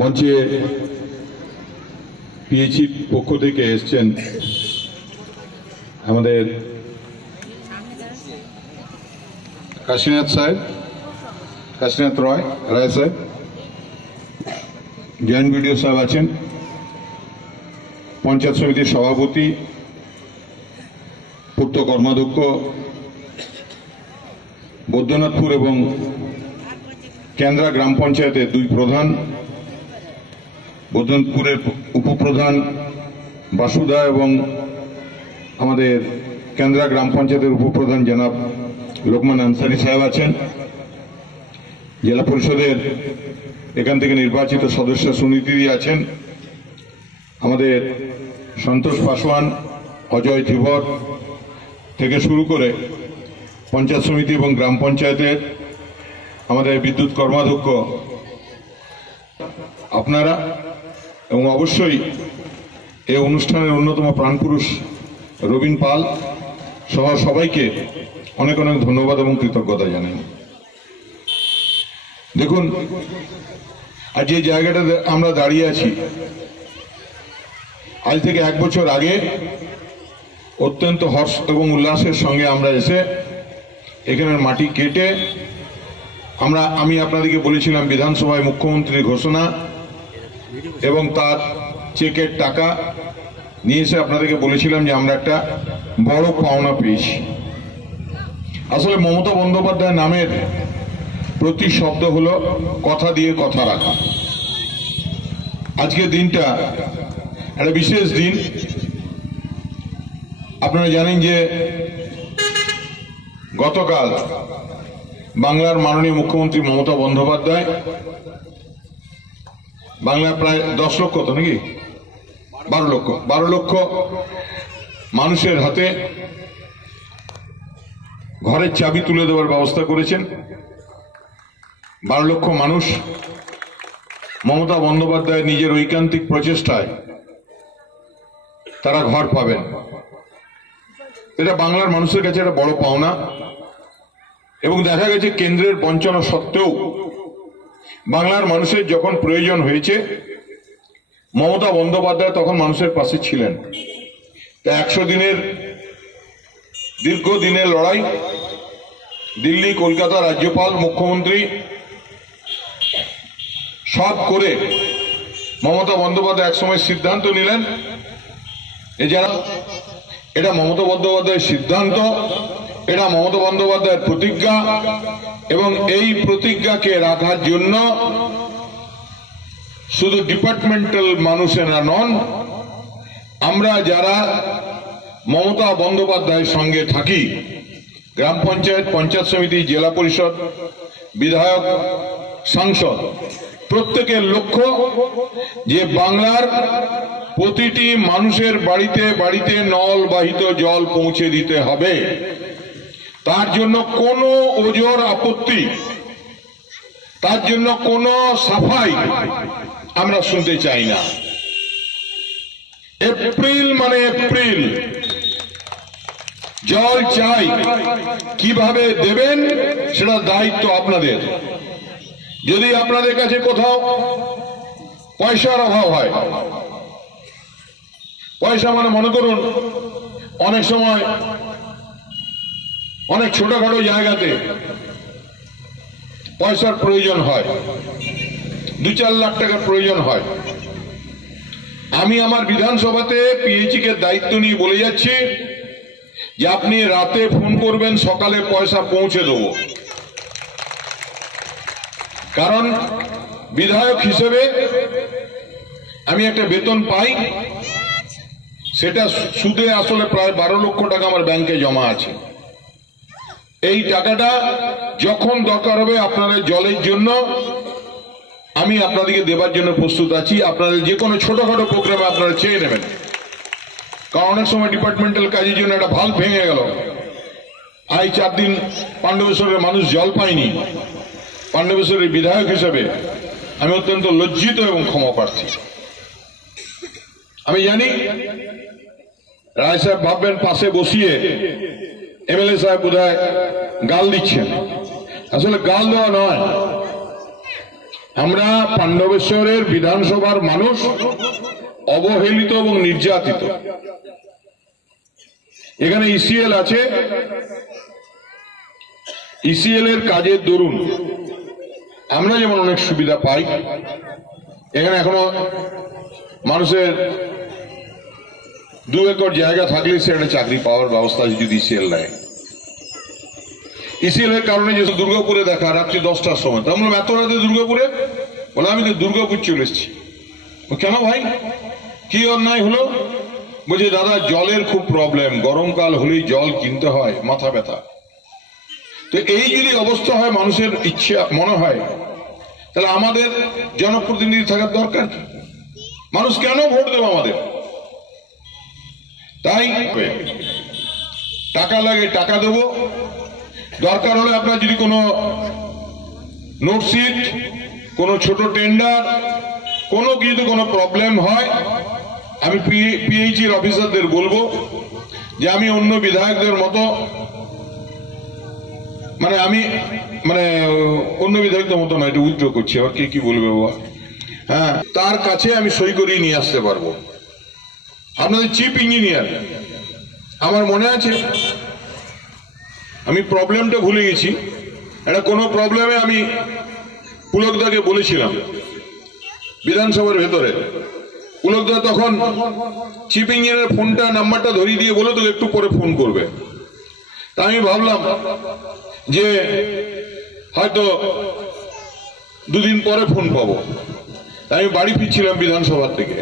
মঞ্চে পিএইচি পক্ষ থেকে এসেছেন আমাদের কাশীনাথ রায় সাহেব, জয়েন্ট বিডিও সাহেব আছেন, পঞ্চায়েত সমিতির সভাপতি, পূর্ত কর্মাধ্যক্ষ, বৈদ্যনাথপুর এবং কেন্দ্রা গ্রাম পঞ্চায়েতের দুই প্রধান, বৈদ্যনাথপুরের উপপ্রধান বাসুদা এবং আমাদের কেন্দ্রা গ্রাম পঞ্চায়েতের উপপ্রধান জনাব লোকমান আনসারি সাহেব আছেন, জেলা পরিষদের এখান থেকে নির্বাচিত সদস্য সুনীতিদি আছেন, আমাদের সন্তোষ পাসওয়ান, অজয় ধীবর থেকে শুরু করে পঞ্চায়েত সমিতি এবং গ্রাম পঞ্চায়েতের আমাদের বিদ্যুৎ কর্মাধ্যক্ষ আপনারা, এবং অবশ্যই এই অনুষ্ঠানের অন্যতম প্রাণপুরুষ রবীন পাল সহ সবাইকে অনেক অনেক ধন্যবাদ এবং কৃতজ্ঞতা জানাই। দেখুন, আজ যে জায়গাটাতে আমরা দাঁড়িয়ে আছি, আজ থেকে 1 বছর আগে অত্যন্ত হর্ষ এবং উল্লাসের সঙ্গে আমরা এসে এখানের মাটি কেটে আমি আপনাদেরকে বলেছিলাম বিধানসভায় মুখ্যমন্ত্রীর ঘোষণা এবং তার চেকের টাকা নিয়ে এসে আপনাদেরকে বলেছিলাম যে আমরা একটা বড় পাওনা পেয়েছি। আসলে মমতা বন্দ্যোপাধ্যায় নামের প্রতি শব্দ হলো কথা দিয়ে কথা রাখা। আজকের দিনটা একটা বিশেষ দিন। আপনারা জানেন যে গতকাল বাংলার মাননীয় মুখ্যমন্ত্রী মমতা বন্দ্যোপাধ্যায় বাংলার প্রায় 10 লক্ষ তো নাকি 12 লক্ষ মানুষের হাতে ঘরের চাবি তুলে দেওয়ার ব্যবস্থা করেছেন। 12 লক্ষ মানুষ মমতা বন্দ্যোপাধ্যায় নিজের ঐকান্তিক প্রচেষ্টায় তারা ঘর পাবেন। এটা বাংলার মানুষের কাছে একটা বড় পাওনা এবং দেখা গেছে কেন্দ্রের বঞ্চনা সত্ত্বেও বাংলার মানুষের যখন প্রয়োজন হয়েছে মমতা বন্দ্যোপাধ্যায় তখন মানুষের পাশে ছিলেন। 100 দিনের দীর্ঘদিনের লড়াই, দিল্লি, কলকাতা, রাজ্যপাল, মুখ্যমন্ত্রী সব করে মমতা বন্দ্যোপাধ্যায় একসময় সিদ্ধান্ত নিলেন এটা মমতা বন্দ্যোপাধ্যায়ের সিদ্ধান্ত, এটা মমতা বন্দ্যোপাধ্যায়ের প্রতিজ্ঞা এবং এই প্রতিজ্ঞাকে রাখার জন্য শুধু ডিপার্টমেন্টাল মানুষেরা নন, আমরা যারা মমতা বন্দ্যোপাধ্যায়ের সঙ্গে থাকি, গ্রাম পঞ্চায়েত, পঞ্চায়েত সমিতি, জেলা পরিষদ, বিধায়ক, সাংসদ, প্রত্যেকের লক্ষ্য যে বাংলার প্রতিটি মানুষের বাড়িতে বাড়িতে নলবাহিত জল পৌঁছে দিতে হবে। তার জন্য কোনো ওজোর আপত্তি, তার জন্য কোনো সাফাই আমরা শুনতে চাই না। এপ্রিল মানে এপ্রিল, জল চাই, কিভাবে দেবেন সেটা দায়িত্ব আপনাদের। যদি আপনাদের কাছে কোথাও পয়সার অভাব হয়, পয়সা মানে মনে করুন অনেক সময় অনেক ছোটখাটো জায়গাতে পয়সার প্রয়োজন হয়, 2-4 লাখ টাকার প্রয়োজন হয়, আমি আমার বিধানসভাতে পিএইচি-কে দায়িত্ব নিয়ে বলে যাচ্ছি যে আপনি রাতে ফোন করবেন, সকালে পয়সা পৌঁছে দেব। কারণ বিধায়ক হিসেবে আমি একটা বেতন পাই, সেটা সুদে আসলে প্রায় 12 লক্ষ টাকা আমার ব্যাংকে জমা আছে। এই টাকাটা যখন দরকার হবে আপনাদের জলের জন্য আমি আপনাদেরকে দেবার জন্য প্রস্তুত আছি। আপনাদের যে কোনো ছোটখাটো প্রোগ্রামে আপনারা চেয়ে নেবেন, কারণ অনেক সময় ডিপার্টমেন্টাল কাজের জন্য একটা ভাল্ব ভেঙে গেল, আজ 4 দিন পাণ্ডবেশ্বরের মানুষ জল পায়নি। পাণ্ডবেশ্বরের বিধায়ক হিসেবে আমি অত্যন্ত লজ্জিত এবং ক্ষমা প্রার্থী। আমি জানি রায় সাহেব ভাববেন পাশে বসিয়ে এমএলএ সাহেব বোধহয় গাল দিচ্ছেন, আসলে গাল দেওয়া নয়, আমরা পাণ্ডবেশ্বরের বিধানসভার মানুষ অবহেলিত এবং নির্যাতিত। এখানে ইসিএল আছে, ইসিএল এর কাজের দরুন আমরা যেমন অনেক সুবিধা পাই, এখানে এখনো মানুষের 2 একর জায়গা থাকলে সে একটা চাকরি পাওয়ার ব্যবস্থা আছে যদি ইসিএল নেয়। ইসিএল এর কারণে যে দুর্গাপুরে দেখা রাত্রি 10টার সময়, তা আমরা এত রাতে দুর্গাপুরে, বলে আমি তো দুর্গাপুর চলে এসেছি। কেন ভাই, কি অন্যায় হলো? বলছে দাদা জলের খুব প্রবলেম, গরমকাল হলেই জল কিনতে হয়, মাথা ব্যথা। তো এই যদি অবস্থা হয়, মানুষের ইচ্ছা মনে হয়, তাহলে আমাদের জনপ্রতিনিধি থাকার দরকার কি? মানুষ কেন ভোট দেব আমাদের? তাই টাকা লাগে টাকা দেব, দরকার হলে আপনার যদি কোনো নোটশিট, কোনো ছোট টেন্ডার, কোনো কিছু কোনো প্রবলেম হয়, আমি পিএইচির অফিসারদের বলবো যে আমি অন্য বিধায়কদের মতো অন্য বিধায়কদের মতো নয়, এটা উইথড্র করছি, আবার কে কি বলবে বাবা। হ্যাঁ, তার কাছে আমি সই করিয়ে নিয়ে আসতে পারবো। আপনাদের চিফ ইঞ্জিনিয়ার, আমার মনে আছে, আমি প্রবলেমটা ভুলে গেছি, এটা কোনো প্রবলেমে আমি পুলকদাকে বলেছিলাম বিধানসভার ভেতরে। পুলকদা তখন চিফ ইঞ্জিনিয়ারের ফোনটা নাম্বারটা ধরিয়ে দিয়ে বলে তোকে একটু পরে ফোন করবে। তা আমি ভাবলাম যে হয়তো 2 দিন পরে ফোন পাবো। আমি বাড়ি ফিরছিলাম বিধানসভা থেকে।